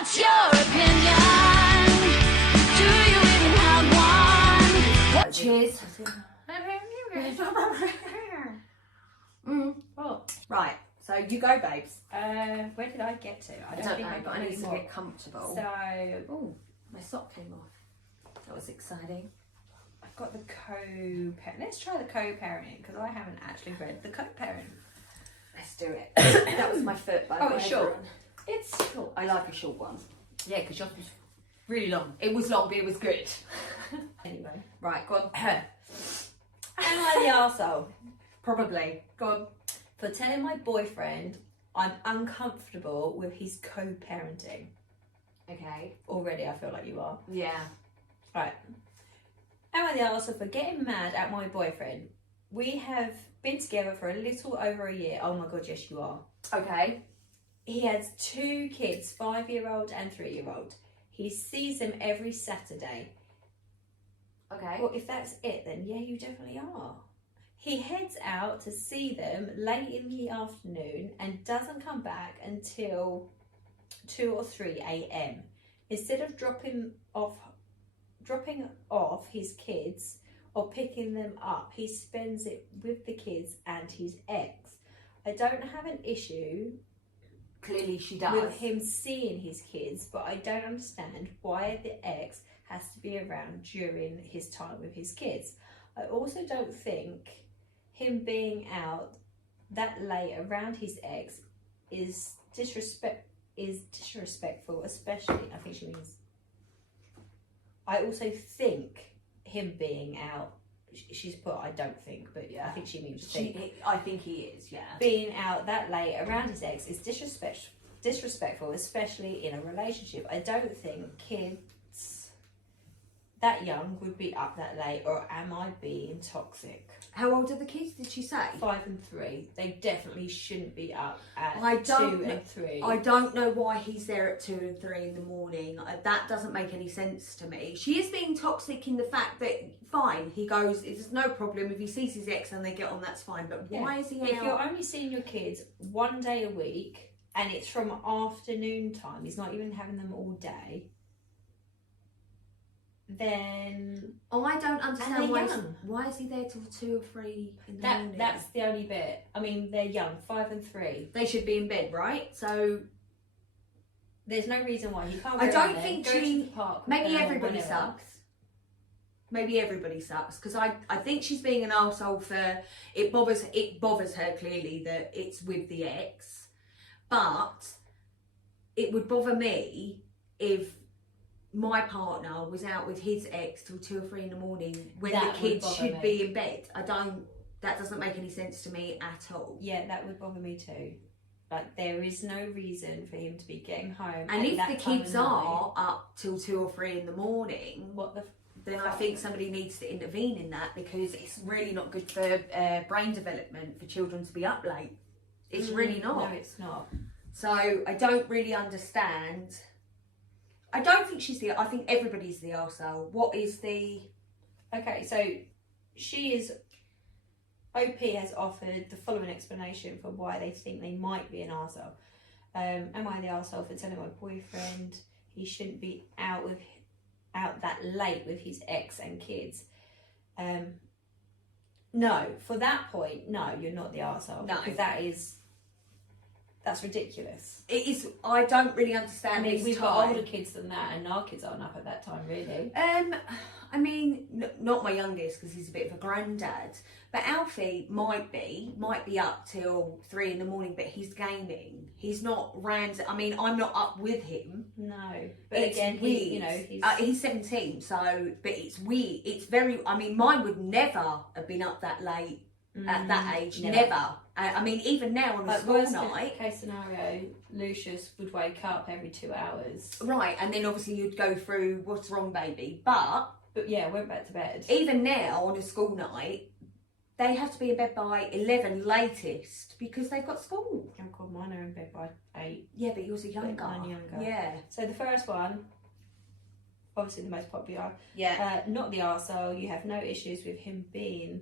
What's your opinion? Do you even have one? Cheers. Oh. Right, so you go, babes. Where did I get to? I don't think know, I but got I need any to more. get comfortable. So Oh, my sock came off. That was exciting. I've got the co-parent. Let's try the co-parenting because I haven't actually read the co-parent. Let's do it. That was my foot, by the way. Oh, it's short. everyone. It's short. I like a short one. Yeah, because yours was really long. It was long, but it was good. Anyway. Right, go on. Am I the arsehole? Probably. Go on. For telling my boyfriend I'm uncomfortable with his co-parenting. Okay. Already I feel like you are. Yeah. Right. Am I the arsehole for getting mad at my boyfriend? We have been together for a little over a year. Oh my god, yes you are. Okay. He has 2 kids, 5-year-old and 3-year-old. He sees them every Saturday. Okay. Well, if that's it, then yeah, you definitely are. He heads out to see them late in the afternoon and doesn't come back until 2 or 3 a.m. Instead of dropping off his kids or picking them up, he spends it with the kids and his ex. I don't have an issue Clearly she does. with him seeing his kids, but I don't understand why the ex has to be around during his time with his kids. I also don't think him being out that late around his ex is disrespectful, especially I think she means. I also think him being out. She's put I don't think, but yeah, I think she means think. I think he is, yeah. Being out that late around his ex is disrespectful, especially in a relationship. I don't think kids that young would be up that late, or am I being toxic? How old are the kids, did she say? 5 and 3. They definitely shouldn't be up at I 2 don't and 3. I don't know why he's there at 2 and 3 in the morning. That doesn't make any sense to me. She is being toxic in the fact that, fine, he goes, it's no problem. If he sees his ex and they get on, that's fine. But why is he out? If you're only seeing your kids 1 day a week and it's from afternoon time, he's not even having them all day, then I don't understand they're why. young. Why is he there till 2 or 3 in the morning? that's the only bit. I mean, they're young, 5 and 3. They should be in bed, right? So There's no reason why he can't. I go don't out there, think go to she. the park with Maybe them or everybody whatever. sucks. Maybe everybody sucks because I think she's being an arsehole for it bothers her clearly that it's with the ex, but it would bother me if my partner was out with his ex till 2 or 3 in the morning when That the would kids bother should me. be in bed. That doesn't make any sense to me at all. Yeah, that would bother me too. Like, there is no reason for him to be getting home. And at if that the time kids of night. are up till 2 or 3 in the morning, What the then I think somebody needs to intervene in that because it's really not good for brain development for children to be up late. It's really not. No, it's not. So I don't really understand. I don't think I think everybody's the arsehole. What is the... Okay, so OP has offered the following explanation for why they think they might be an arsehole. Am I the arsehole for telling my boyfriend he shouldn't be out that late with his ex and kids? No, for that point, no, you're not the arsehole. No. Because that's ridiculous. It is... I don't really I understand mean, this we've time. got older kids than that, and our kids aren't up at that time, really. I mean, not my youngest because he's a bit of a granddad, but Alfie might be up till 3 in the morning, but he's gaming. He's not random. I mean, I'm not up with him. No, but It's again, weird. He's 17, so but it's weird. It's very. I mean, mine would never have been up that late at that age. Never. I mean, even now on a Like, school worst night. case scenario, Lucius would wake up every 2 hours. Right, and then obviously you'd go through what's wrong, baby. But yeah, went back to bed. Even now on a school night, they have to be in bed by 11 latest because they've got school. Oh God, mine are in bed by 8. Yeah, but yours are younger. Mine younger. Yeah. So the first one, obviously the most popular. Yeah. Not the arsehole. You have no issues with him being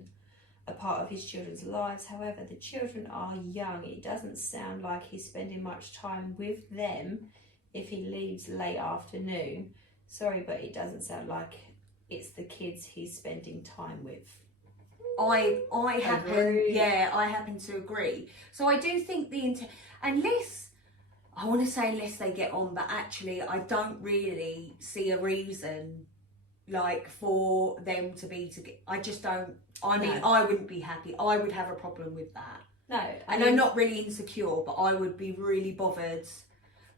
a part of his children's lives. However, the children are young. It doesn't sound like he's spending much time with them if he leaves late afternoon, sorry, but it doesn't sound like it's the kids he's spending time with. I happen, Agree. yeah, I happen to agree. So I do think unless they get on, but actually I don't really see a reason like for them to be together. I just don't. I mean, No. I wouldn't be happy. I would have a problem with that. No, And I'm not really insecure, but I would be really bothered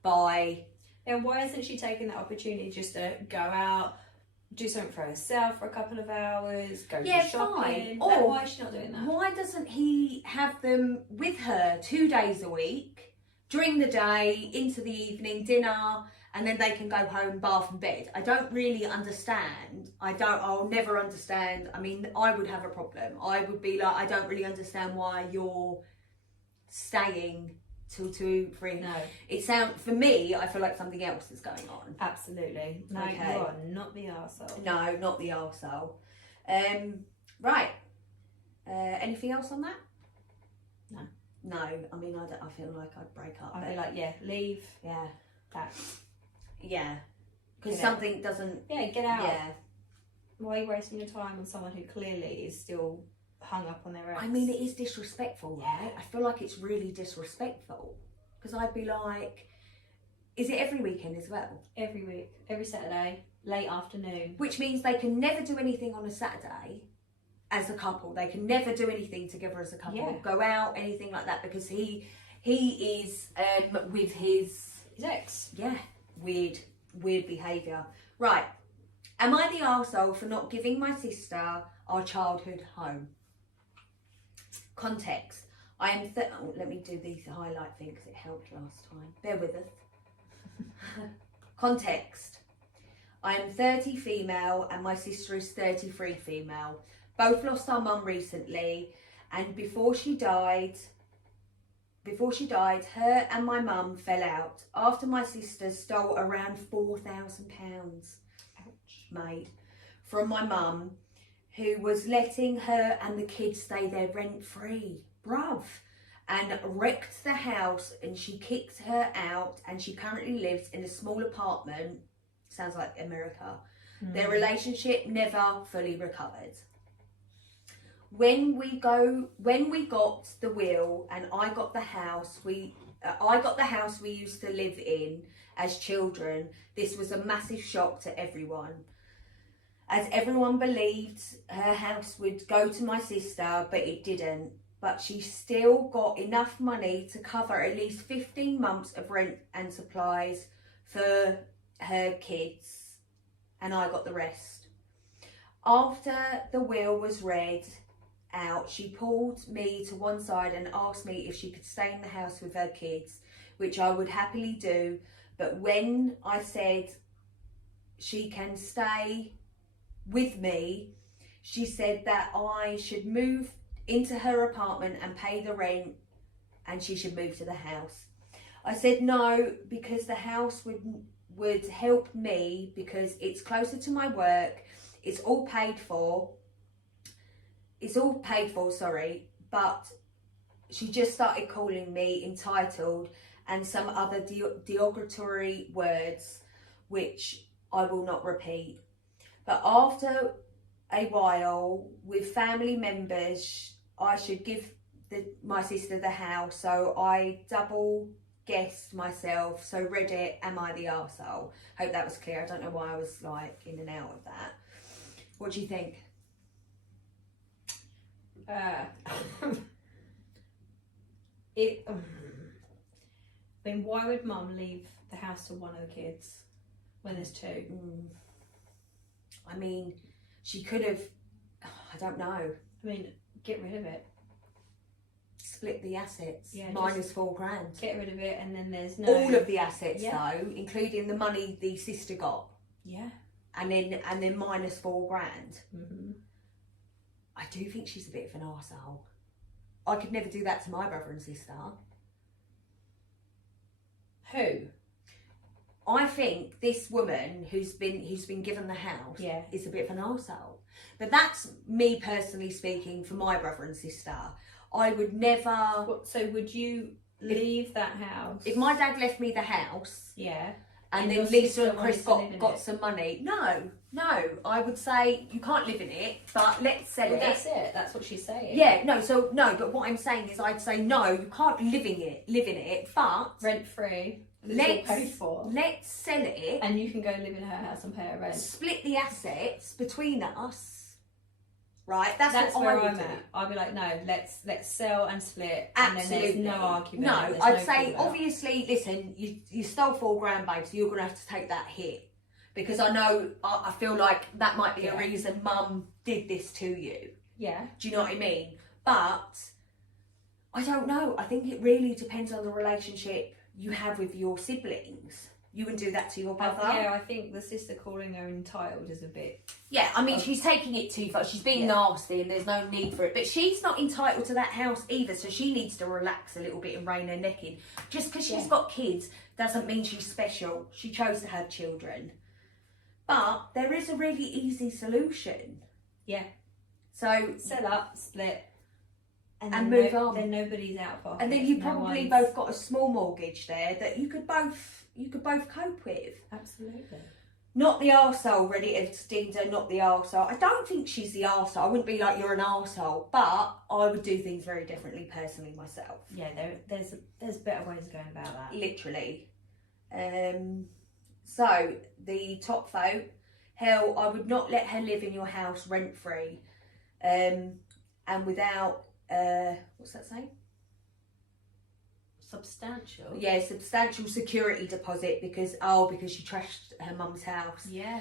by. And why isn't she taking that opportunity just to go out, do something for herself for a couple of hours, go Yeah, shopping? fine. Or why is she not doing that? Why doesn't he have them with her 2 days a week, during the day, into the evening, dinner, and then they can go home, bath and bed? I don't really understand. I'll never understand. I mean, I would have a problem. I would be like, I don't really understand why you're staying till 2, 3. No, For me, I feel like something else is going on. absolutely. No, Okay. you are not the arsehole. No, not the arsehole. Right. Anything else on that? No. No, I mean, I feel like I'd break up. I'd be like, yeah, leave yeah, that. yeah. Because Get out. something doesn't. Yeah, get out. Yeah. Why are you wasting your time on someone who clearly is still hung up on their ex? I mean, it is disrespectful, right? I feel like it's really disrespectful. Because I'd be like, is it every weekend as well? Every week, every Saturday, late afternoon. Which means they can never do anything on a Saturday as a couple. They can never do anything together as a couple. Yeah. Go out, anything like that, because he is with his ex. yeah, weird behaviour. Right. Am I the arsehole for not giving my sister our childhood home? Context. I am let me do these highlight things because it helped last time. Bear with us. Context. I am 30 female and my sister is 33 female. Both lost our mum recently, and before she died, her and my mum fell out after my sister stole around £4,000, mate, from my mum, who was letting her and the kids stay there rent free, bruv, and wrecked the house, and she kicked her out, and she currently lives in a small apartment. Sounds like America. Their relationship never fully recovered. When we got the will and I got the house we used to live in as children, this was a massive shock to everyone, as everyone believed her house would go to my sister, but it didn't. But she still got enough money to cover at least 15 months of rent and supplies for her kids, and I got the rest. After the will was read out, she pulled me to one side and asked me if she could stay in the house with her kids, which I would happily do. But when I said she can stay with me, she said that I should move into her apartment and pay the rent, and she should move to the house. I said no, because the house would help me because it's closer to my work. It's all paid for, sorry, but she just started calling me entitled and some other derogatory words, which I will not repeat. But after a while, with family members, I should give my sister the house, so I double guessed myself, so read it, am I the arsehole? Hope that was clear. I don't know why I was like in and out of that. What do you think? I mean, why would mum leave the house to one of the kids when there's two? I mean, she could have, I don't know. I mean, get rid of it. Split the assets, Yeah, minus £4,000. Get rid of it, and then there's no... All of the assets Yeah. though, including the money the sister got. Yeah. And then minus £4,000. Mm-hmm. I do think she's a bit of an arsehole. I could never do that to my brother and sister. Who? I think this woman who's been given the house Yeah. is a bit of an arsehole. But that's me personally speaking for my brother and sister. I would never... So would you leave that house. If my dad left me the house, yeah, and your then Lisa sister and Chris wanted to live in got it. some money, no, I would say you can't live in it, but let's sell Well, it. that's it. That's what she's saying. Yeah, no, but what I'm saying is I'd say no, you can't live in it, but Rent free. let's Paid for. let's sell it And you can go live in her house and pay her rent. split the assets between us. Right, that's what where I would I'm do. at. I'd be like, no, let's sell and split, Absolutely. and then there's no argument. No, There's I'd no say fallout. obviously, listen, you stole £4,000, babe, so you're gonna have to take that hit. Because I know I feel like that might be a reason mum did this to you. Yeah. Do you know what I mean? But I don't know. I think it really depends on the relationship you have with your siblings. You can do that to your brother. Yeah, I think the sister calling her entitled is a bit. Yeah, I mean, she's taking it too far. She's being nasty and there's no need for it. But she's not entitled to that house either, so she needs to relax a little bit and rein her neck in. Just because she's got kids doesn't mean she's special. She chose to have children. But there is a really easy solution. Yeah. So Sell up, split, and then move on. Then nobody's out of pocket. And then you probably both got a small mortgage there that you could both cope with. Absolutely. Not the arsehole, ready to steam her, not the arsehole. I don't think she's the arsehole. I wouldn't be like, you're an arsehole, but I would do things very differently personally myself. Yeah, there's better ways of going about that. Literally. So, the top vote, hell, I would not let her live in your house rent free. And without, what's that saying? Substantial. Yeah, substantial security deposit because she trashed her mum's house. Yeah.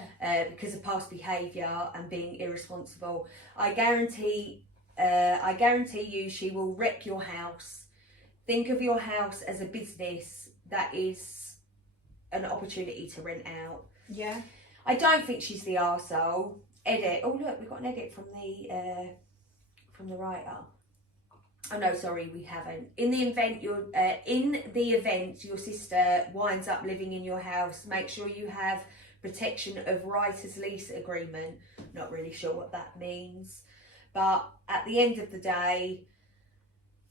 Because of past behaviour and being irresponsible. I guarantee you she will wreck your house. Think of your house as a business that is an opportunity to rent out. Yeah. I don't think she's the arsehole. Edit. Oh look, we've got an edit from the writer. Oh no, sorry, we haven't. In the event your sister winds up living in your house, make sure you have protection of writer's lease agreement. Not really sure what that means, but at the end of the day,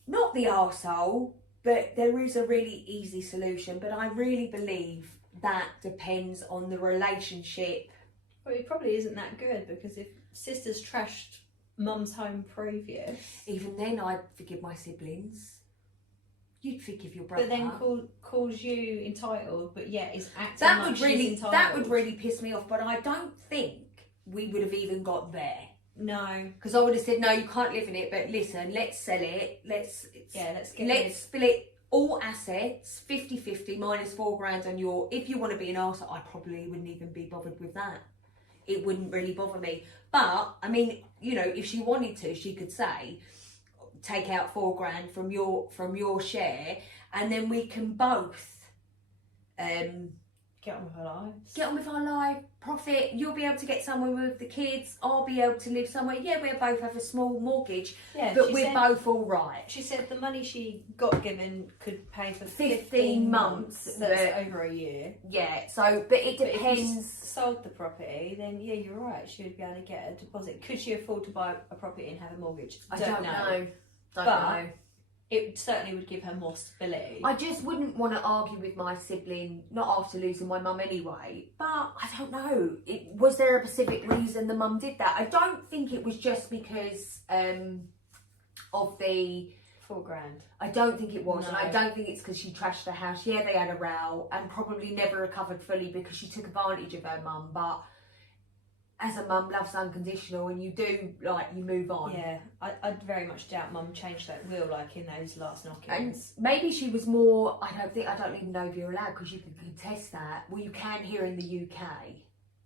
not the arsehole, but there is a really easy solution. But I really believe that depends on the relationship. Well, it probably isn't that good because if sister's trashed mum's home previous, Even then, I'd forgive my siblings. You'd forgive your brother. but then calls you entitled, but yet is acting that like would she's really entitled. piss me off. But I don't think we would have even got there No. because I would have said no, you can't live in it. But listen, let's sell it. Let's split all assets 50-50 minus £4,000 on your. If you want to be an arsehole, I probably wouldn't even be bothered with that. It wouldn't really bother me. But I mean, you know, if she wanted to, she could say, take out £4,000 from your share, and then we can both Get on with her lives. get on with our life, profit. You'll be able to get somewhere with the kids. I'll be able to live somewhere. Yeah, we'll both have a small mortgage, Yeah, but she we're said- both all right. She said the money she got given could pay for 15 months, That's but- over a year. Yeah, so, but it But if you depends. sold the property, then yeah, you're right. She would be able to get a deposit. Could she afford to buy a property and have a mortgage? I don't know. Don't But- know. It certainly would give her more stability. I just wouldn't want to argue with my sibling, not after losing my mum anyway, but I don't know. Was there a specific reason the mum did that? I don't think it was just because of the... £4,000. I don't think it was, and No. I don't think it's because she trashed the house. Yeah, they had a row and probably never recovered fully because she took advantage of her mum, but as a mum, love's unconditional and you do, like, you move on. Yeah, I very much doubt Mum changed that will like in those last And knockings. maybe she was more, I don't even know if you're allowed because you can contest that. Well, you can here in the UK.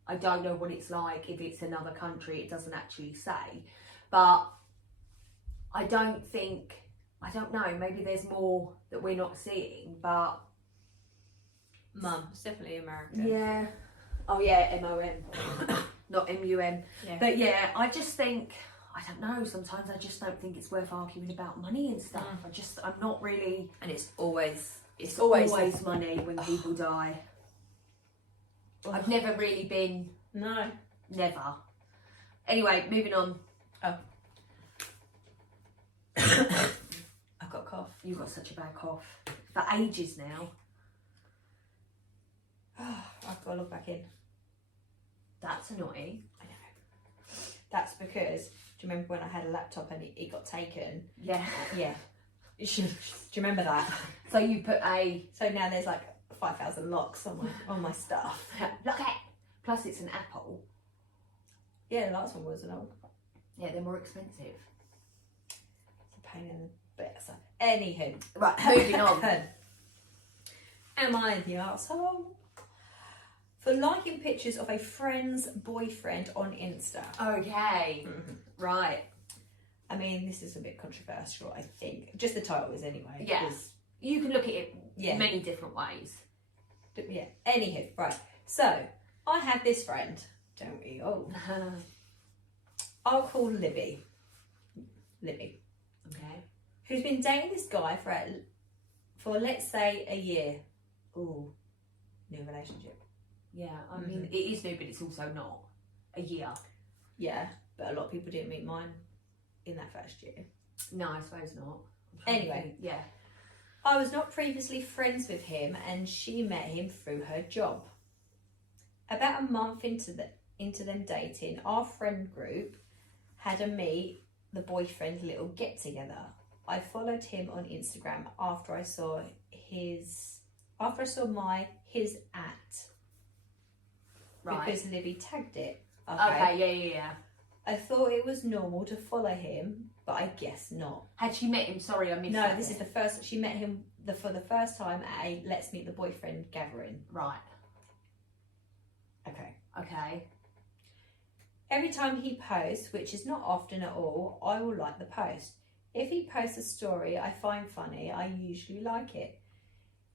I don't know what it's like if it's another country, it doesn't actually say. But I don't know, maybe there's more that we're not seeing, but... Mum, it's definitely American. Yeah. Oh yeah, MOM, not MUM. Yeah. But yeah, I just think, I don't know, sometimes I just don't think it's worth arguing about money and stuff. I'm not really... And it's always money when people die. I've never really been... No. Never. Anyway, moving on. Oh. I've got a cough. You've got such a bad cough. For ages now. I've got to log back in. That's annoying. I know. That's because, do you remember when I had a laptop and it got taken? Yeah. Yeah. Do you remember that? So you put a... So now there's like 5,000 locks on my stuff. Look at. Plus it's an Apple. Yeah, the last one was an old. Yeah, they're more expensive. It's a pain in the bit. So, anywho. Right, moving on. Am I the arsehole? For liking pictures of a friend's boyfriend on Insta. Okay. Right. I mean, this is a bit controversial, I think. Just the title is anyway. Yeah. You can look at it Yeah. many different ways. Yeah. Anywho, right. So, I have this friend, don't we all? I'll call Libby. Libby. Okay. Who's been dating this guy for let's say a year. Ooh, new relationship. Yeah, I mean, it is new, but it's also not. A year. Yeah, but a lot of people didn't meet mine in that first year. No, I suppose not. Anyway. Yeah. I was not previously friends with him and she met him through her job. About a month into them dating, our friend group had a meet the boyfriend little get together. I followed him on Instagram after I saw his at. Right. Because Libby tagged it. Okay, yeah. I thought it was normal to follow him, but I guess not. Had she met him? Sorry, I missed No, that this bit. is the first. She met him for the first time at a Let's Meet the Boyfriend gathering. Right. Okay. Every time he posts, which is not often at all, I will like the post. If he posts a story I find funny, I usually like it.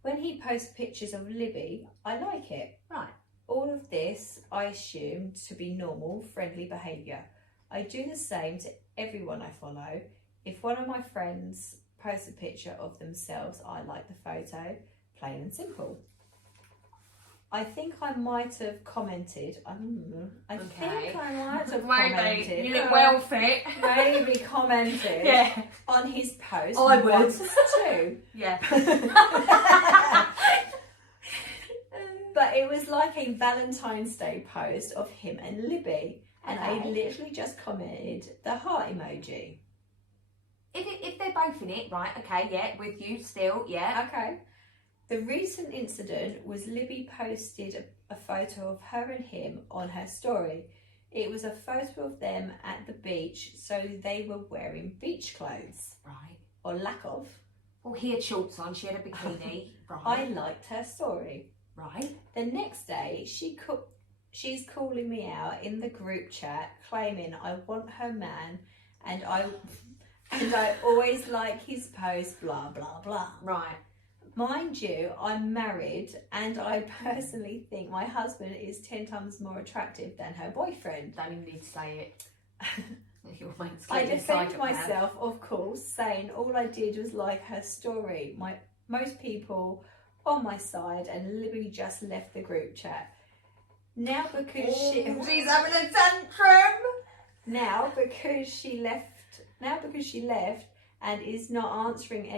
When he posts pictures of Libby, I like it. Right. All of this I assume to be normal, friendly behaviour. I do the same to everyone I follow. If one of my friends posts a picture of themselves, I like the photo, plain and simple. I think I might have commented. I think I might have commented. You look well fit. Maybe commented Yeah. on his post. I would. once too. Yeah. But it was like a Valentine's Day post of him and Libby. And I Okay. literally just commented the heart emoji. If they're both in it, right, okay, yeah, with you still, yeah. Okay. The recent incident was Libby posted a photo of her and him on her story. It was a photo of them at the beach, so they were wearing beach clothes. Right. Or lack of. Well, he had shorts on, she had a bikini. Right. I liked her story. Right. The next day, she's calling me out in the group chat, claiming I want her man, and I always like his post, blah, blah, blah. Right. Mind you, I'm married and I personally think my husband is 10 times more attractive than her boyfriend. Don't even need to say it. Your mate's I clearly a defend psychopath. myself, of course, saying all I did was like her story. Most people on my side, and Libby just left the group chat. Now because she's having a tantrum. Now because she left and is not answering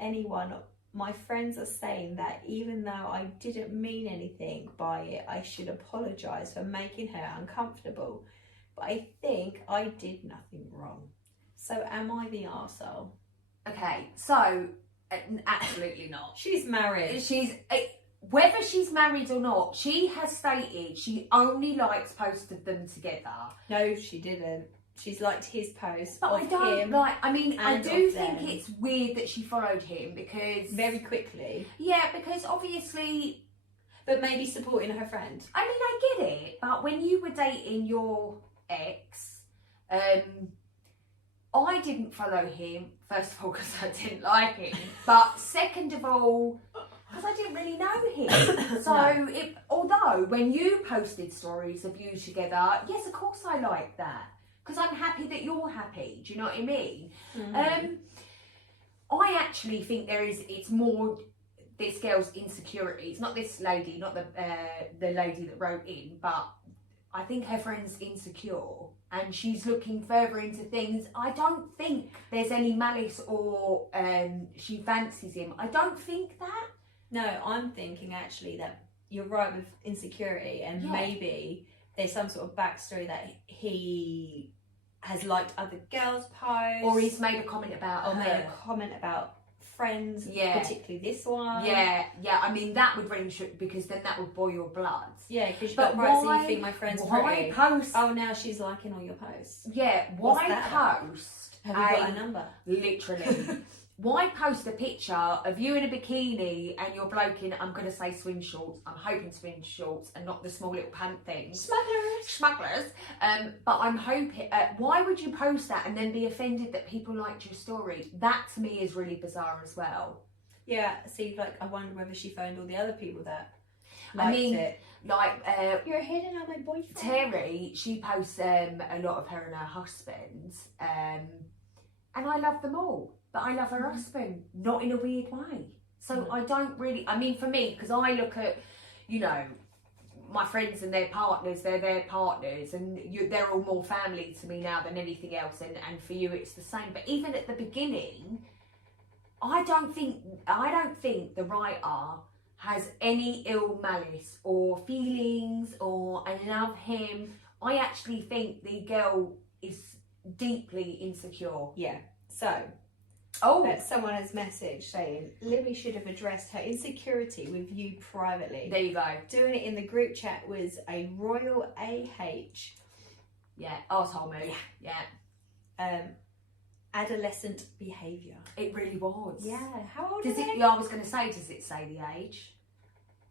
anyone, my friends are saying that even though I didn't mean anything by it, I should apologise for making her uncomfortable. But I think I did nothing wrong. So am I the arsehole? Okay, so absolutely not. She's married. Whether she's married or not, she has stated she only likes posts of them together. No, she didn't. She's liked his post But of I don't him like. I mean, I and do of think them. it's weird that she followed him because very quickly, yeah, because obviously, but maybe supporting her friend. I mean, I get it. But when you were dating your ex, I didn't follow him. First of all, because I didn't like him, but second of all, because I didn't really know him. So, No. Although when you posted stories of you together, yes, of course I like that. Because I'm happy that you're happy. Do you know what I mean? Mm. I actually think it's more this girl's insecurities. Not this lady, not the lady that wrote in, but I think her friend's insecure and she's looking further into things. I don't think there's any malice or she fancies him. I don't think that. No, I'm thinking actually that you're right with insecurity, and maybe there's some sort of backstory that he has liked other girls' posts, or he's made a comment about or her. made a comment about friends, particularly this one. Yeah. I mean, that would really because then that would boil your blood. Yeah, because you but got right, so why- you think my friend's why pretty. post? Oh, now she's liking all your posts. Yeah, What's why that about? post? Have you got a number? Literally. Why post a picture of you in a bikini and you're bloke in, I'm going to say swim shorts, I'm hoping swim shorts and not the small little pant things. Smugglers. But I'm hoping, why would you post that and then be offended that people liked your story? That to me is really bizarre as well. Yeah, see, like, I wonder whether she phoned all the other people that liked it. Like, You're hitting on my boyfriend. Terry, she posts a lot of her and her husband, and I love them all. But I love her husband, not in a weird way. So I don't really, I mean, for me, because I look at, you know, my friends and their partners, they're their partners, and they're all more family to me now than anything else. And for you, it's the same. But even at the beginning, I don't think the writer has any ill malice or feelings or I love him. I actually think the girl is deeply insecure. Yeah, so... someone has messaged saying Libby should have addressed her insecurity with you privately. There you go. Doing it in the group chat was a royal AH. Yeah, arsehole move. Yeah. Adolescent behaviour. It really was. Yeah. How old Does is it? it? Yeah, I was going to say, does it say the age?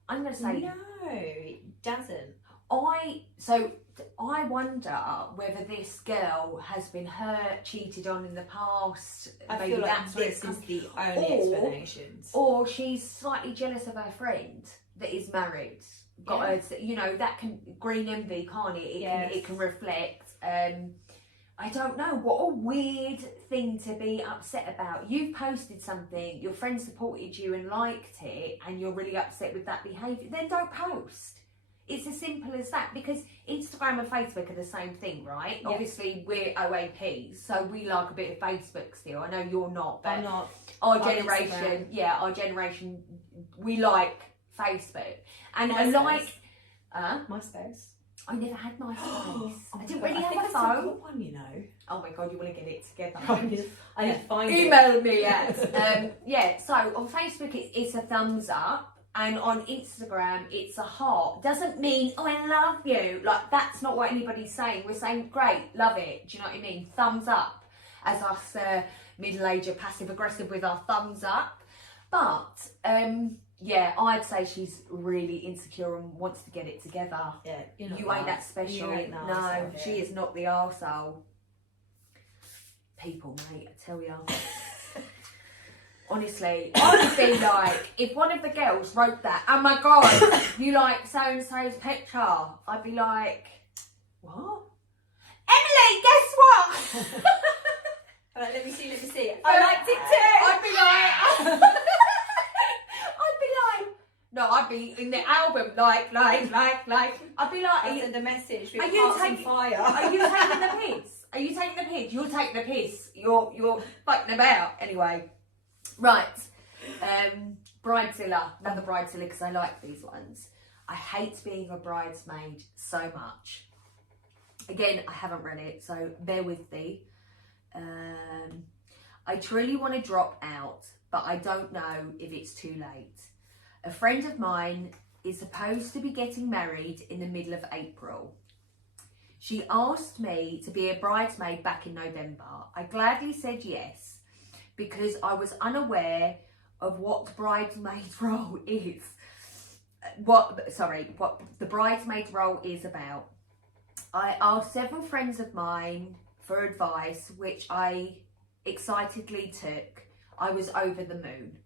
I'm going to say no, it doesn't. I wonder whether this girl has been hurt, cheated on in the past. I Maybe feel like that's where this it's come- is the only explanations. Or she's slightly jealous of her friend that is married. Got her, you know, that can green envy, can't it? It can reflect. I don't know. What a weird thing to be upset about. You've posted something, your friend supported you and liked it, and you're really upset with that behaviour. Then don't post. It's as simple as that, because Instagram and Facebook are the same thing, right? Yeah. Obviously, we're OAPs, so we like a bit of Facebook still. I know you're not, but I'm not. our on generation, Instagram. we like Facebook. And I MySpace. like... MySpace. I never had MySpace. I didn't God, really I have think a I still phone. got one, you know. Oh my God, you want to get it together. I need to find it. Email me at. Yeah, so on Facebook it's a thumbs up. And on Instagram, it's a heart. Doesn't mean, oh, I love you. Like, that's not what anybody's saying. We're saying, great, love it. Do you know what I mean? Thumbs up. As us middle-aged passive-aggressive with our thumbs up. But, yeah, I'd say she's really insecure and wants to get it together. Yeah, You ain't that special. You ain't the No, arsehole, she is not the arsehole. People, mate, I tell you. Honestly, I would be like, if one of the girls wrote that, oh my God, you like so-and-so's picture, I'd be like, what? Emily, guess what? Alright, let me see. I liked it too. I'd be like, I'd be in the album, like. I'd be like, I send a message with Are you hearts and taking- fire. Are you taking the piss? Are you taking the piss? You're taking the piss. You're fucking about. Anyway. Right. Bridezilla. Another Bridezilla, because I like these ones. I hate being a bridesmaid so much. Again, I haven't read it, so bear with me. I truly want to drop out, but I don't know if it's too late. A friend of mine is supposed to be getting married in the middle of April. She asked me to be a bridesmaid back in November. I gladly said yes, because I was unaware of what the bridesmaid's role is. What the bridesmaid's role is about. I asked several friends of mine for advice, which I excitedly took. I was over the moon.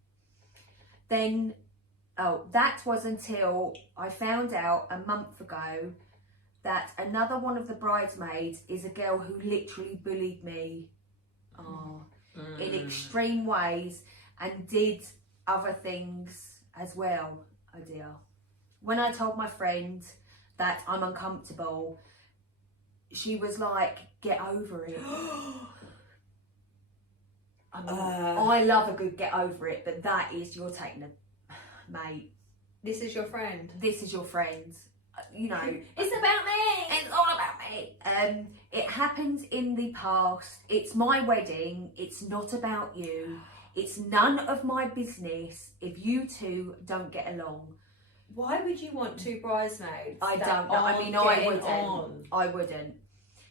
Then, that was until I found out a month ago that another one of the bridesmaids is a girl who literally bullied me in extreme ways and did other things as well. Oh dear. When I told my friend that I'm uncomfortable. She was like, get over it. I mean, I love a good get over it, but that is, you're taking a, mate. This is your friend. This is your friend. You know, It's about me. it's all about me. It happened in the past. It's my wedding. It's not about you. It's none of my business if you two don't get along. Why would you want two bridesmaids? I that don't know. I aren't mean, I getting wouldn't. on? I wouldn't.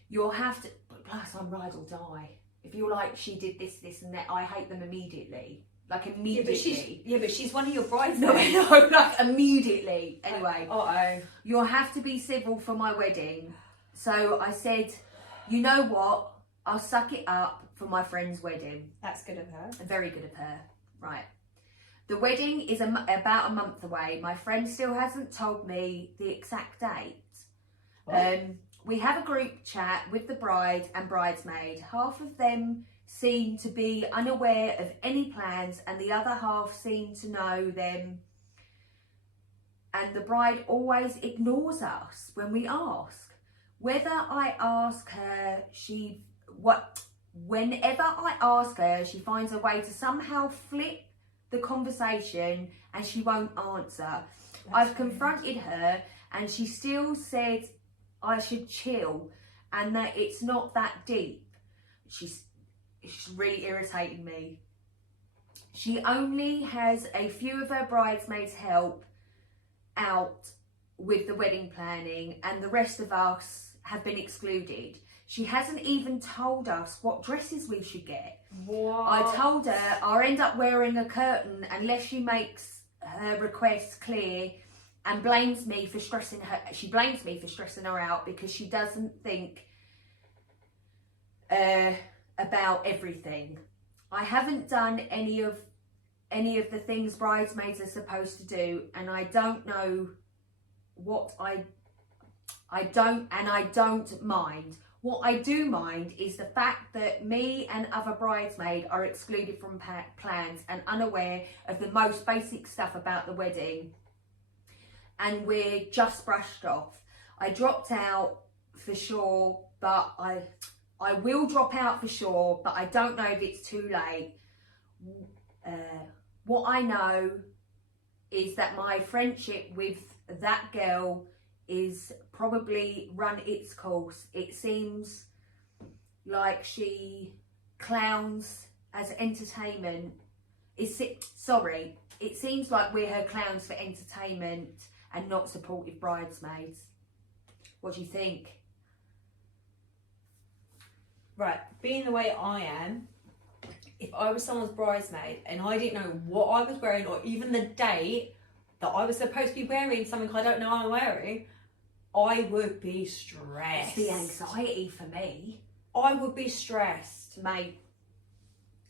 You'll have to. Plus, I'm ride or die. If you're like, she did this, this, and that, I hate them immediately. Like immediately. But she's one of your bridesmaids. No, no, like immediately. Anyway, Uh-oh. you'll have to be civil for my wedding. So I said, you know what? I'll suck it up for my friend's wedding. That's good of her. Very good of her. Right. The wedding is about a month away. My friend still hasn't told me the exact date. Oh. We have a group chat with the bride and bridesmaid. Half of them seem to be unaware of any plans and the other half seem to know them. And the bride always ignores us when we ask. Whether I ask her, whenever I ask her, she finds a way to somehow flip the conversation and she won't answer. I've confronted her and she still said I should chill and that it's not that deep. She's really irritating me. She only has a few of her bridesmaids help out with the wedding planning and the rest of us have been excluded. She hasn't even told us what dresses we should get. What? I told her I'll end up wearing a curtain unless she makes her request clear and blames me for stressing her. She blames me for stressing her out because she doesn't think about everything. I haven't done any of the things bridesmaids are supposed to do, and I don't know what I don't mind. What I do mind is the fact that me and other bridesmaids are excluded from plans and unaware of the most basic stuff about the wedding, and we're just brushed off. I dropped out for sure, but I will drop out for sure, but I don't know if it's too late. What I know is that my friendship with that girl is probably run its course. It seems like she clowns as entertainment. It seems like we're her clowns for entertainment and not supportive bridesmaids. What do you think? Right, being the way I am, if I was someone's bridesmaid and I didn't know what I was wearing or even the date that I was supposed to be wearing something I don't know I'm wearing, I would be stressed. It's the anxiety for me. I would be stressed. Mate,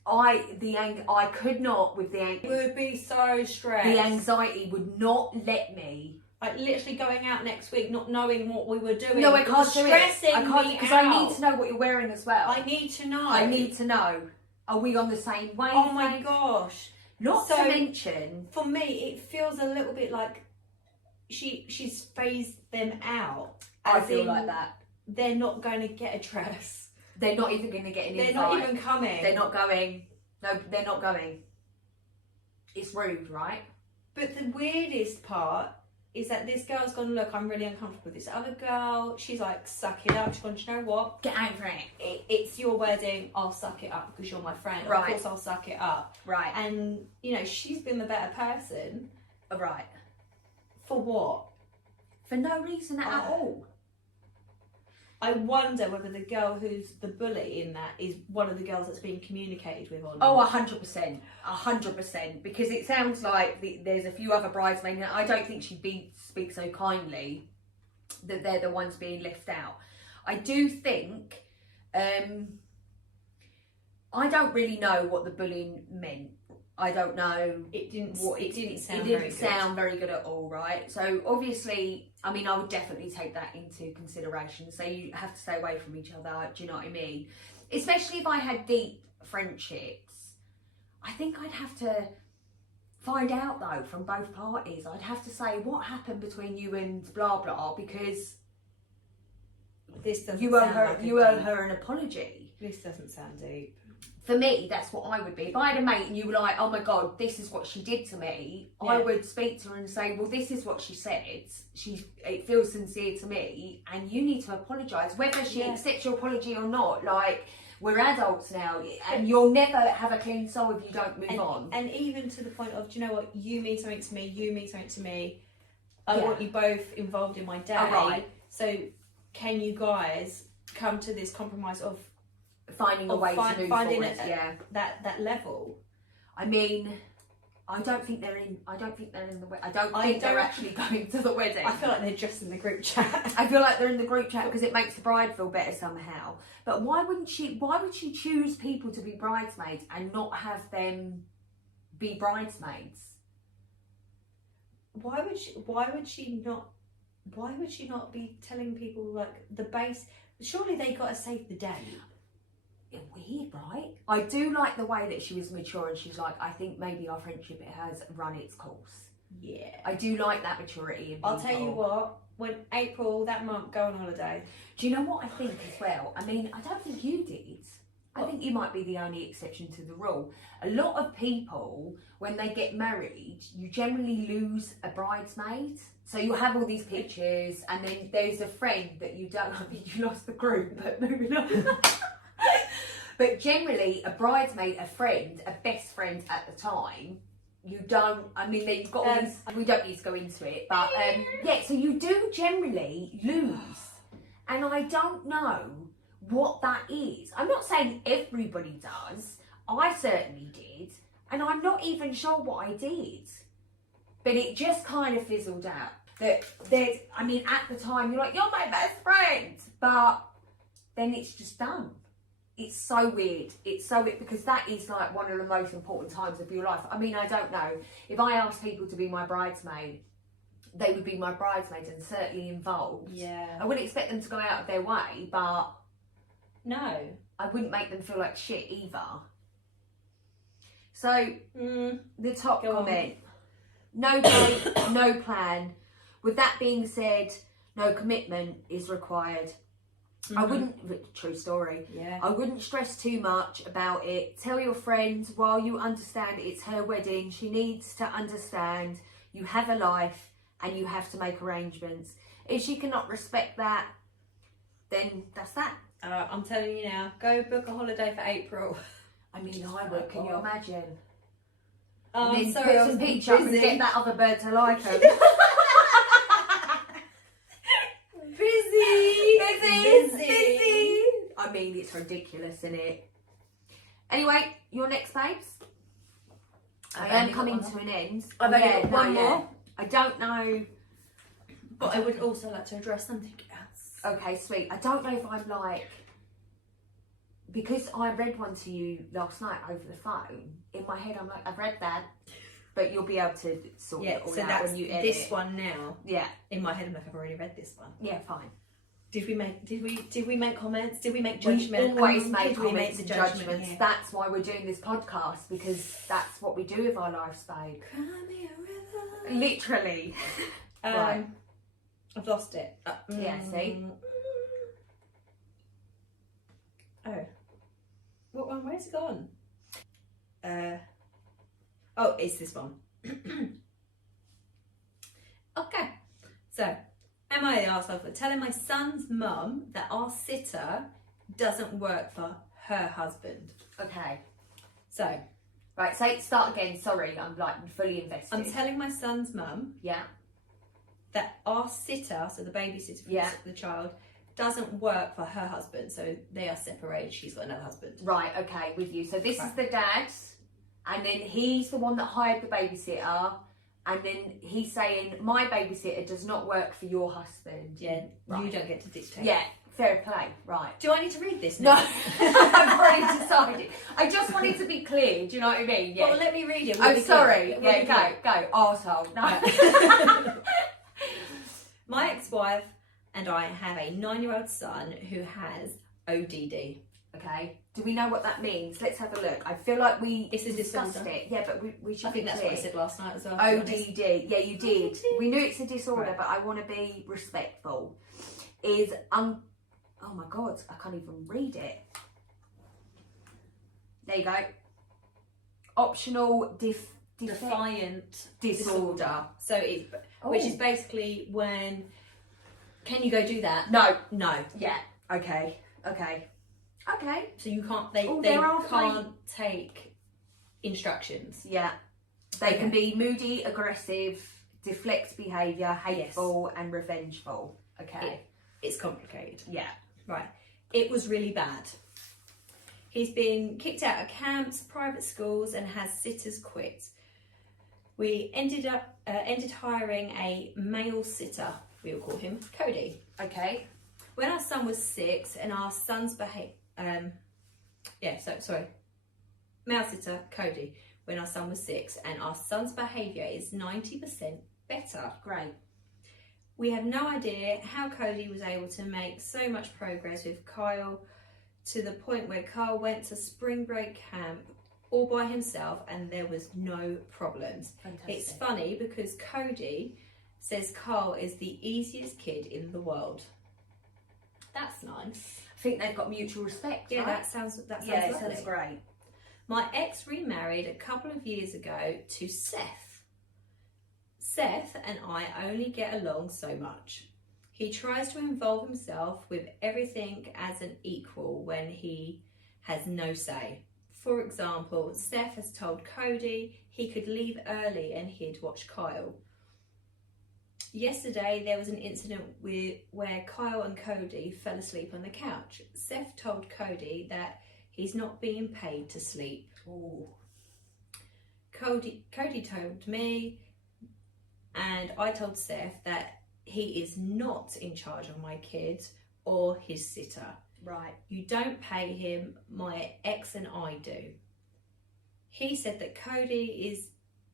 I could not with the I would be so stressed. The anxiety would not let me. Like literally going out next week, not knowing what we were doing. No, I can't do it. Stressing I can't, me because out. I need to know what you're wearing as well. I need to know. I need to know. Are we on the same wavelength? Oh my gosh. Not So, to mention, for me, it feels a little bit like she's phased them out. I As feel in, like that. They're not going to get a dress. They're not even going to get an They're invite. not even coming. They're not going. No, they're not going. It's rude, right? But the weirdest part is that this girl's gone, look, I'm really uncomfortable with this other girl. She's like, suck it up. She's gone, do you know what? Get over it. It's your wedding. I'll suck it up because you're my friend. Right. Of course I'll suck it up. Right. And, you know, she's been the better person. Right. For what? For no reason at all. I wonder whether the girl who's the bully in that is one of the girls that's being communicated with or not. Oh, 100%. 100%. Because it sounds like there's a few other bridesmaids, and I don't think she'd speak so kindly that they're the ones being left out. I do think, I don't really know what the bullying meant. I don't know. It didn't sound very good at all, right? So obviously, I mean, I would definitely take that into consideration. So you have to stay away from each other. Do you know what I mean? Especially if I had deep friendships, I think I'd have to find out though from both parties. I'd have to say, what happened between you and blah blah, because This doesn't you owe sound her like a you owe deep- her an apology. This doesn't sound deep. For me, that's what I would be. If I had a mate and you were like, oh my God, this is what she did to me, I Yeah. would speak to her and say, well, this is what she said. It feels sincere to me and you need to apologise. Whether she accepts your apology or not, like, we're adults now and you'll never have a clean soul if you don't move on. And even to the point of, do you know what, you mean something to me, you mean something to me, I Yeah. want you both involved in my day. Oh, right. So can you guys come to this compromise of Finding a way to move finding forward, that level? I mean, I don't think they're in the wedding. I don't think they're actually going to the wedding. I feel like they're just in the group chat. I feel like they're in the group chat because it makes the bride feel better somehow. But why would she choose people to be bridesmaids and not have them be bridesmaids? Why would she not be telling people like the base? Surely they got to save the day. Weird, right? I do like the way that she was mature and she's like, I think maybe our friendship has run its course. Yeah. I do like that maturity in people. I'll tell you what, when April that month go on holiday. Do you know what I think as well? I mean, I don't think you did. I think you might be the only exception to the rule. A lot of people, when they get married, you generally lose a bridesmaid. So you have all these pictures and then there's a friend that you don't, I mean, you lost the group, but moving on. But generally, a bridesmaid, a friend, a best friend at the time, you don't, I mean, you've got all these, we don't need to go into it, but yeah, so you do generally lose. And I don't know what that is. I'm not saying everybody does. I certainly did. And I'm not even sure what I did. But it just kind of fizzled out. That there's, I mean, at the time, you're like, you're my best friend. But then it's just done. It's so weird. It's so weird because that is like one of the most important times of your life. I mean, I don't know. If I asked people to be my bridesmaid, they would be my bridesmaids and certainly involved. Yeah. I wouldn't expect them to go out of their way, but No. I wouldn't make them feel like shit either. So, the top Go on. comment. No date, no plan. With that being said, no commitment is required. I wouldn't, true story. Yeah. I wouldn't stress too much about it. Tell your friends while you understand it's her wedding. She needs to understand you have a life and you have to make arrangements. If she cannot respect that, then that's that. I'm telling you now, go book a holiday for April. I mean, I would, can you imagine? Oh, And then I'm sorry, I put was some peach up and busy. get that other bird to like them. Busy. I mean, it's ridiculous, isn't it? Anyway, your next, babes. I am coming to an end. I've only got one more. I don't know. But I would also like to address something else. Okay, sweet. I don't know if I'm like, because I read one to you last night over the phone. In my head, I'm like, I've read that, but you'll be able to sort it all so out that's when you edit. this one now. Yeah, In my head, I'm like, I've already read this one. yeah, fine. Did we make comments? Did we make judgment? We always Did make we comments make and judgments. here? That's why we're doing this podcast, because that's what we do with our lives, babe. Cry me a river. Literally. Right. I've lost it. Yeah, see? Oh. What one? Where's it gone? Oh, it's this one. Okay. So, am I the arsehole for telling my son's mum that our sitter doesn't work for her husband? Okay. So, Right, say start again. Sorry, I'm like fully invested. I'm telling my son's mum Yeah. that our sitter, so the babysitter for Yeah. the child, doesn't work for her husband. So they are separated. She's got another husband. Right, okay, with you. So this is Right. the dad, and then he's the one that hired the babysitter, and then he's saying, my babysitter does not work for your husband. Yeah, Right. you don't get to dictate. Yeah, fair play, right. Do I need to read this No, now? I've already decided. I just wanted to be clear, do you know what I mean? Yeah. Well, let me read it. I'm sorry. Yeah, go, arsehole. No. My ex-wife and I have a 9-year-old son who has ODD. Okay, do we know what that means? Let's have a look. I feel like we It's a discussed disorder. it. Yeah, but we should I think be that's clear. what I said last night as well. to be honest. ODD. Yeah, you did. did. We knew it's a disorder, Right. but I want to be respectful. Is oh my god, I can't even read it. There you go. Optional Defiant disorder. So it's which is basically when can you go do that? No. No. Yeah. Okay. Okay. Okay. So you can't. They there are can't take instructions. Yeah. They can be moody, aggressive, deflect behaviour, hateful, and revengeful. Okay. It's complicated. Yeah. Right. It was really bad. He's been kicked out of camps, private schools, and has sitters quit. We ended hiring a male sitter. We'll call him Cody. Okay. When our son was 6 and our son's male sitter Cody. When our son was 6 and our son's behaviour is 90% better. Great. We have no idea how Cody was able to make so much progress with Kyle to the point where Kyle went to spring break camp all by himself and there was no problems. Fantastic. It's funny because Cody says Kyle is the easiest kid in the world. That's nice. I think they've got mutual respect. Yeah, right? that sounds It lovely. sounds great. My ex remarried a couple of years ago to Seth. Seth and I only get along so much. He tries to involve himself with everything as an equal when he has no say. For example, Seth has told Cody he could leave early and he'd watch Kyle. Yesterday there was an incident where Kyle and Cody fell asleep on the couch. Seth told Cody that he's not being paid to sleep. Ooh. Cody told me and I told Seth that he is not in charge of my kid or his sitter. Right. You don't pay him, my ex and I do. He said that Cody is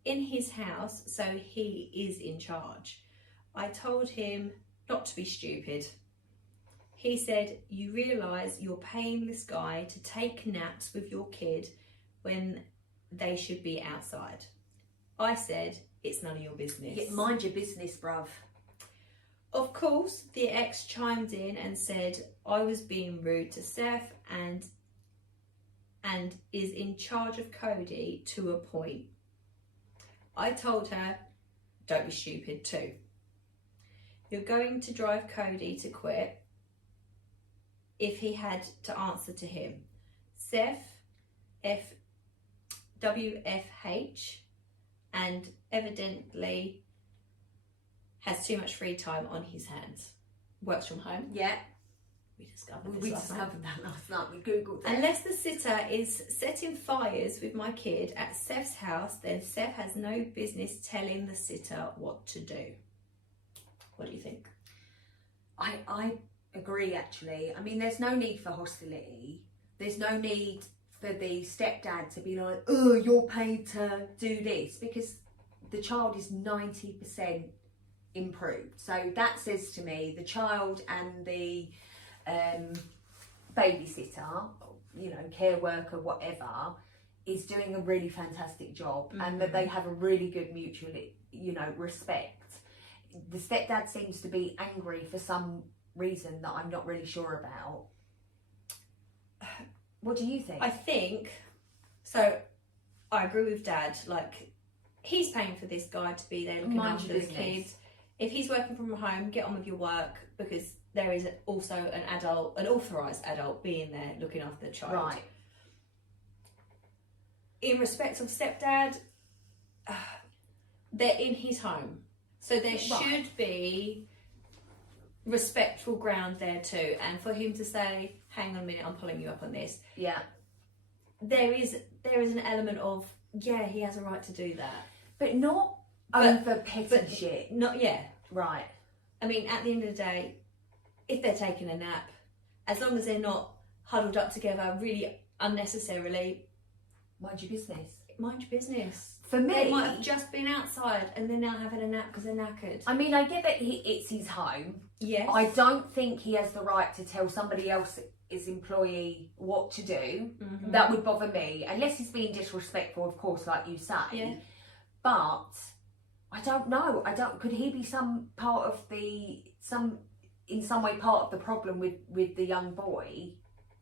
in his house, so he is in charge. I told him not to be stupid. He said, you realise you're paying this guy to take naps with your kid when they should be outside. I said, it's none of your business. Yeah, mind your business, bruv. Of course, the ex chimed in and said I was being rude to Seth and is in charge of Cody to a point. I told her, don't be stupid too. You're going to drive Cody to quit if he had to answer to him. Seth, WFH, and evidently has too much free time on his hands. Works from home. Yeah. We discovered this We last night. discovered that last night. We googled it. Unless the sitter is setting fires with my kid at Seth's house, then Seth has no business telling the sitter what to do. What do you think? I agree, actually. I mean, there's no need for hostility. There's no need for the stepdad to be like, oh, you're paid to do this, because the child is 90% improved. So that says to me the child and the babysitter, you know, care worker, whatever, is doing a really fantastic job, and that they have a really good mutual, you know, respect. The stepdad seems to be angry for some reason that I'm not really sure about. What do you think? I think, so I agree with Dad, like, he's paying for this guy to be there looking Mind after your the business. kids. If he's working from home, get on with your work, because there is also an authorised adult being there looking after the child. Right. In respect of stepdad, they're in his home. So there should be respectful ground there too. And for him to say, hang on a minute, I'm pulling you up on this. Yeah. There is an element of, yeah, he has a right to do that. But not over petty shit. Not, yeah. Right. I mean, at the end of the day, if they're taking a nap, as long as they're not huddled up together really unnecessarily, Mind your business. mind your business. For me, They might have just been outside and they're now having a nap because they're knackered. I mean, I get that it's his home. Yes. I don't think he has the right to tell somebody else his employee what to do. Mm-hmm. That would bother me, unless he's being disrespectful, of course, like you say. Yeah. But I don't know. Could he be some part of in some way part of the problem with the young boy,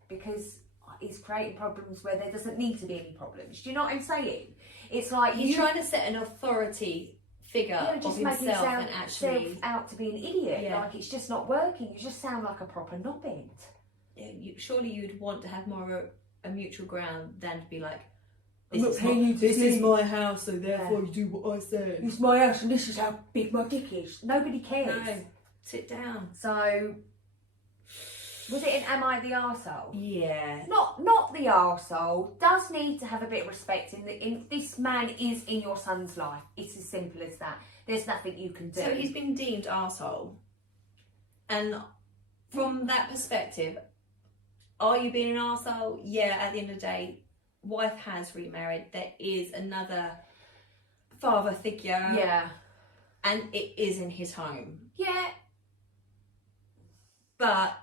because he's creating problems where there doesn't need to be any problems. Do you know what I'm saying? It's like he's trying to set an authority figure of just himself making and actually out to be an idiot. Yeah. Like it's just not working. You just sound like a proper knobbit. surely you'd want to have more a mutual ground than to be like, I'm not paying you to this sleep. is my house, so therefore you do what I say. It's my house and this is how big my dick is. Nobody cares. No, sit down. So, was it in Am I the Arsehole? Yeah. Not the arsehole. Does need to have a bit of respect in this man is in your son's life. It's as simple as that. There's nothing you can do. So he's been deemed arsehole. And from that perspective, are you being an arsehole? Yeah, at the end of the day, wife has remarried. There is another father figure. Yeah. And it is in his home. Yeah. But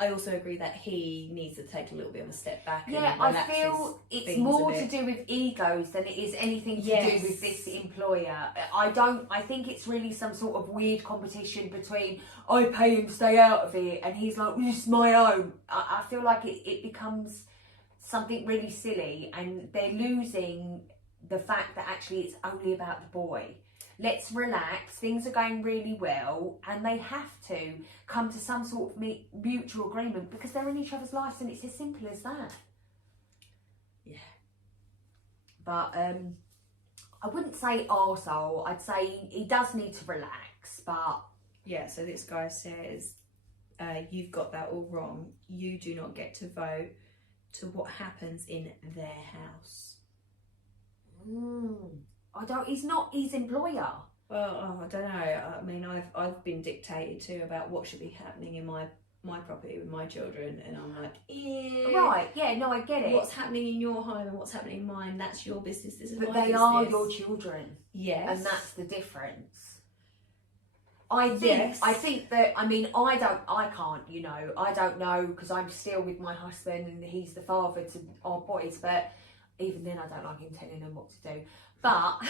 I also agree that he needs to take a little bit of a step back. Yeah, and I relax feel his it's things more a to bit. do with egos than it is anything to Yes. do with this employer. I think it's really some sort of weird competition between I pay him, stay out of it, and he's like, well, it's my own. I feel like it becomes something really silly, and they're losing the fact that actually it's only about the boy. Let's relax, things are going really well, and they have to come to some sort of mutual agreement because they're in each other's lives, and it's as simple as that. Yeah. But I wouldn't say arsehole, I'd say he does need to relax, but... Yeah, so this guy says, you've got that all wrong. You do not get to vote to what happens in their house. He's not his employer. Well, I don't know. I mean, I've been dictated to about what should be happening in my property with my children, and I'm like, Right, yeah, no, I get it. What's happening in your home and what's happening in mine, that's your business. This is But my they business. are your children. Yes. And that's the difference. I think that, I mean, I don't know because I'm still with my husband and he's the father to our boys, but even then I don't like him telling them what to do. But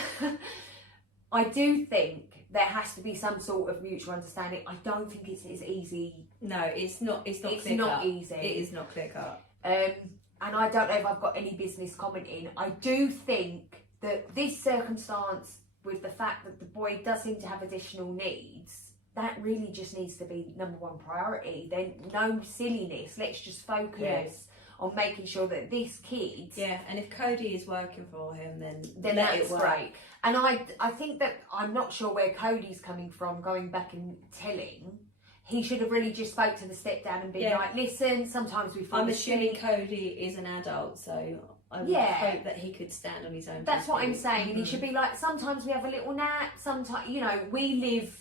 I do think there has to be some sort of mutual understanding. I don't think it's as easy. No, it's not. It's not. It's clear not cut. easy. It is not clear cut. And I don't know if I've got any business commenting. I do think that this circumstance, with the fact that the boy does seem to have additional needs, that really just needs to be number one priority. Then no silliness. Let's just focus on making sure that this kid... Yeah, and if Cody is working for him, then that's great. And I think that, I'm not sure where Cody's coming from, going back and telling. He should have really just spoke to the stepdad and been like, listen, sometimes we fall I'm asleep. assuming Cody is an adult, so I would hope that he could stand on his own. That's what I'm saying. Mm-hmm. He should be like, sometimes we have a little nap, sometimes, we live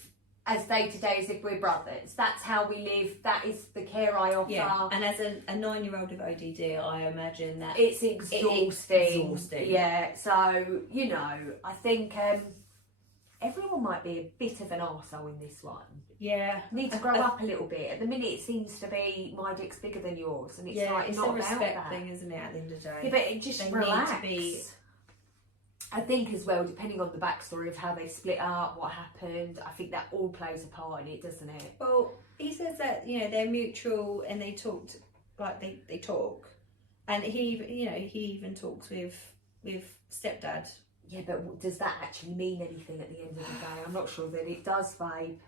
as day to day as if we're brothers. That's how we live. That is the care I offer. Yeah, and as a 9-year-old with ODD, I imagine that it's exhausting. It's exhausting. Yeah, so, I think everyone might be a bit of an arsehole in this one. Yeah. Need to grow up a little bit. At the minute it seems to be my dick's bigger than yours, and it's like it's not a about respect that. thing, isn't it, at the end of the day? Yeah, but it just They relax. need to be... I think as well, depending on the backstory of how they split up, what happened, I think that all plays a part in it, doesn't it? Well, he says that, they're mutual and they talked, like they talk. And he even talks with stepdad. Yeah, but does that actually mean anything at the end of the day? I'm not sure that it does, babe.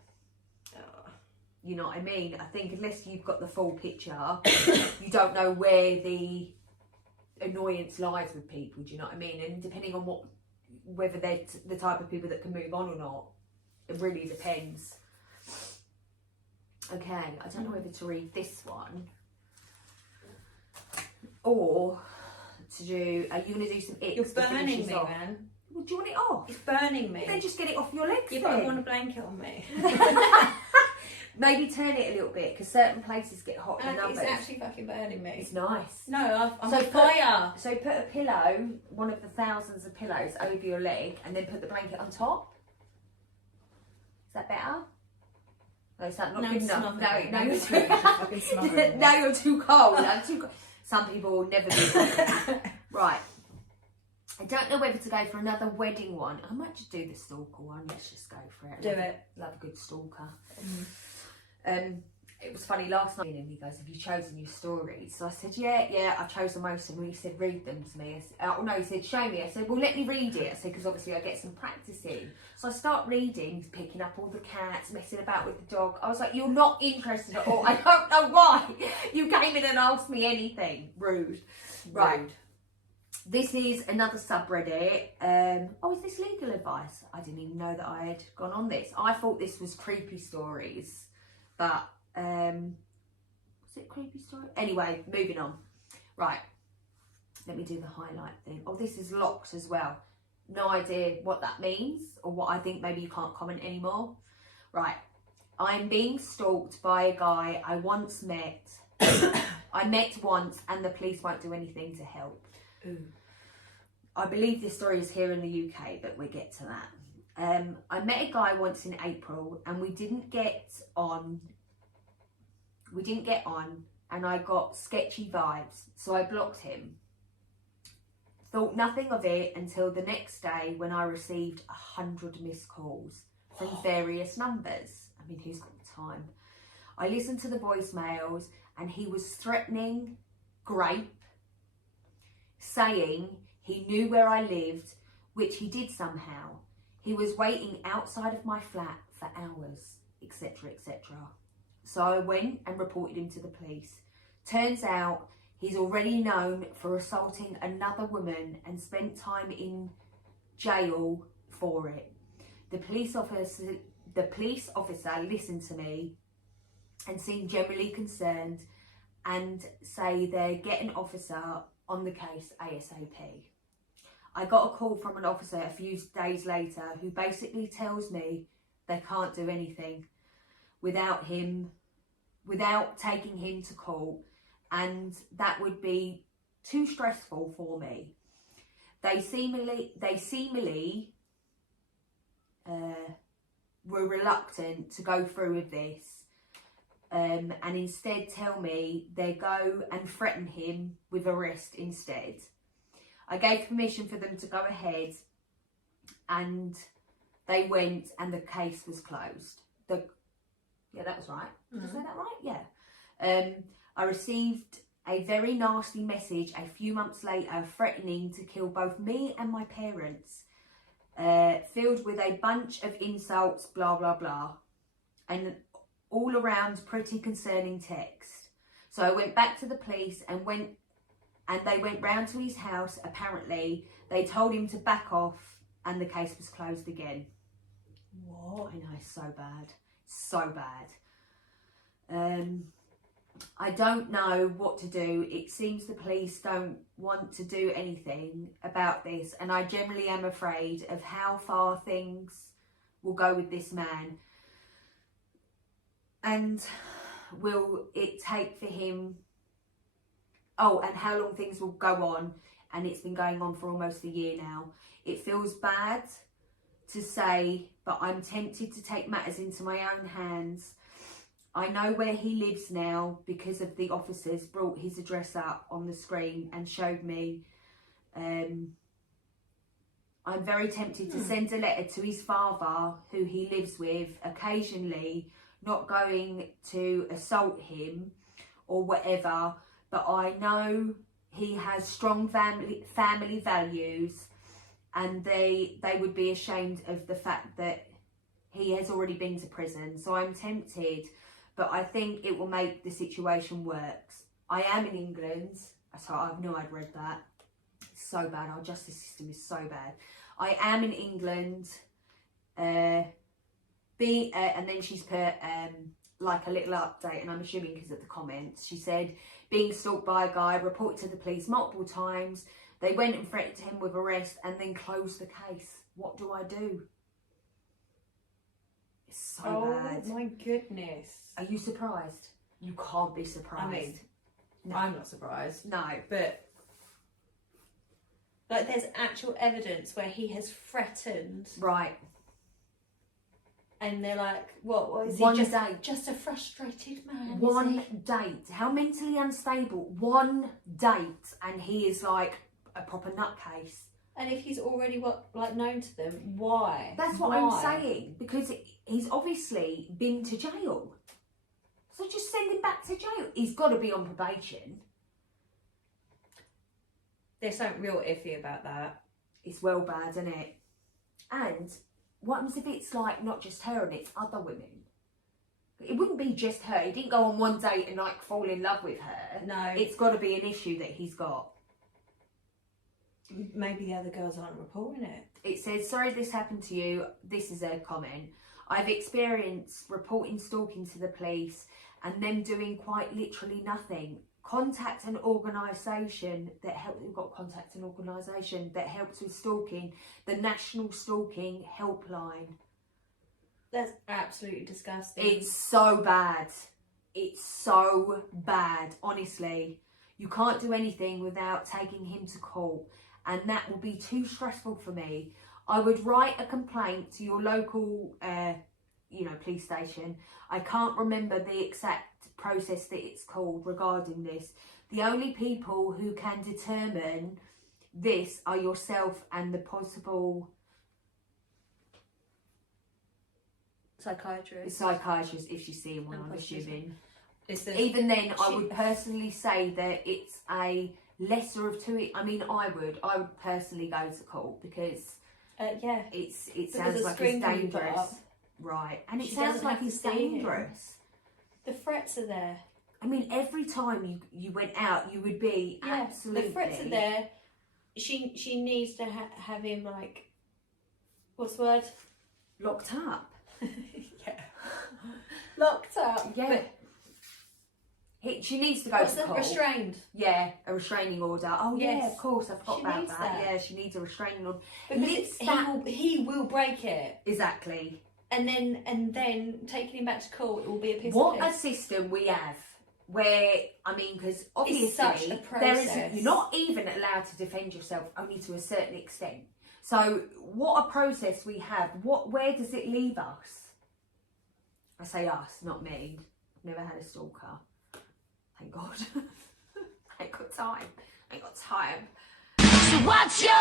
You know what I mean? I think unless you've got the full picture, you don't know where the annoyance lies with people, do you know what I mean? And depending on whether they're the type of people that can move on or not, it really depends. Okay, I don't know whether to read this one or to do, are you going to do some icks? You're to finish burning this me, off? man. Well, do you want it off? It's burning me. Then just get it off your legs. Yeah, but I want a blanket on me. Maybe turn it a little bit because certain places get hot in And numbers. it's actually fucking burning me. It's nice. No, I'm So on fire. So put a pillow, one of the thousands of pillows, over your leg, and then put the blanket on top. Is that better? No, is that not No, good enough? smother No, it. no, No, you're it's too, too much. It's fucking smothering it. now you're too cold. I'm too cold. Some people will never be cold. Right. I don't know whether to go for another wedding one. I might just do the stalker one. Let's just go for it. Do it. Love a good stalker. It was funny last night, and he goes, "Have you chosen your stories?" So I said, yeah, I've chosen most of them. He said, "Read them to me." I said, oh no, he said, "Show me." I said, "Well, let me read it." I said, because obviously I get some practice in. So I start reading, picking up all the cats, messing about with the dog. I was like, "You're not interested at all. I don't know why you came in and asked me anything." Rude. Right. Rude. This is another subreddit. Oh, is this legal advice? I didn't even know that I had gone on this. I thought this was creepy stories, but was it creepy story? Anyway, moving on. Right, let me do the highlight thing. Oh, this is locked as well. No idea what that means, or what I think maybe you can't comment anymore. Right, I'm being stalked by a guy I once met. I met once, and the police won't do anything to help. Ooh. I believe this story is here in the UK, but we'll get to that. I met a guy once in April, and we didn't get on, and I got sketchy vibes, so I blocked him. Thought nothing of it until the next day when I received 100 missed calls from various numbers. I mean, who's got the time? I listened to the voicemails, and he was threatening grape, saying he knew where I lived, which he did somehow. He was waiting outside of my flat for hours, etc., etc. So I went and reported him to the police. Turns out he's already known for assaulting another woman and spent time in jail for it. The police officer listened to me and seemed generally concerned and say they're getting an officer on the case ASAP. I got a call from an officer a few days later who basically tells me they can't do anything without taking him to court, and that would be too stressful for me. They seemingly were reluctant to go through with this, and instead tell me they go and threaten him with arrest instead. I gave permission for them to go ahead, and they went, and the case was closed. Yeah, that was right. Did I say that right? Yeah. I received a very nasty message a few months later threatening to kill both me and my parents, filled with a bunch of insults, blah, blah, blah, and all around pretty concerning text. So I went back to the police and they went round to his house. Apparently, they told him to back off, and the case was closed again. What? I know, so bad. So bad. I don't know what to do. It seems the police don't want to do anything about this, and I generally am afraid of how far things will go with this man. And will it take for him... Oh, and how long things will go on, and it's been going on for almost a year now. It feels bad to say, but I'm tempted to take matters into my own hands. I know where he lives now because of the officers brought his address up on the screen and showed me. I'm very tempted to send a letter to his father, who he lives with occasionally, not going to assault him or whatever, but I know he has strong family values, and they would be ashamed of the fact that he has already been to prison. So I'm tempted, but I think it will make the situation worse. I am in England, so I know I'd read that. It's so bad, our justice system is so bad. I am in England, and then she's put like a little update, and I'm assuming because of the comments. She said, being stalked by a guy, reported to the police multiple times. They went and threatened him with arrest and then closed the case. What do I do? It's so bad. Oh my goodness. Are you surprised? You can't be surprised. I mean, no. I'm not surprised. No. But like, there's actual evidence where he has threatened Right. And they're like, what is One he date. just a frustrated man? One is he? date. How mentally unstable. One date, and he is like a proper nutcase. And if he's already known to them, why? That's what Why? I'm saying, because he's obviously been to jail. So just send him back to jail. He's got to be on probation. There's something real iffy about that. It's well bad, isn't it? And what happens if it's like not just her and it's other women? It wouldn't be just her. He didn't go on one date and like fall in love with her. No. It's got to be an issue that he's got. Maybe the other girls aren't reporting it. It says, sorry this happened to you. This is a comment. I've experienced reporting stalking to the police and them doing quite literally nothing. Contact an organisation that helps. We've got contact an organisation that helps with stalking. The National Stalking Helpline. That's absolutely disgusting. It's so bad. It's so bad. Honestly, you can't do anything without taking him to court, and that will be too stressful for me. I would write a complaint to your local, police station. I can't remember the exact process that it's called regarding this. The only people who can determine this are yourself and the possible psychiatrist, if you see him, one, I'm assuming. Even then, I would personally say that it's a lesser of two. I mean, I would personally go to court because it sounds like it's dangerous, right? And it sounds like it's dangerous. The threats are there. I mean, every time you went out, you would be absolutely. The threats are there. She needs to have him like, what's the word? Locked up. Yeah. Locked up. Yeah. She needs to go to court. Restrained. Yeah, a restraining order. Oh Yes. yeah, of course, I forgot She about needs that. that. Yeah, she needs a restraining order. Because he will break it. Exactly. And then taking him back to court, it will be a piss What of a piss. system we have, where I mean, because obviously such a process. you're not even allowed to defend yourself, only to a certain extent. So what a process we have. Where does it leave us? I say us, not me. Never had a stalker. Thank God. I ain't got time. I ain't got time. So what's your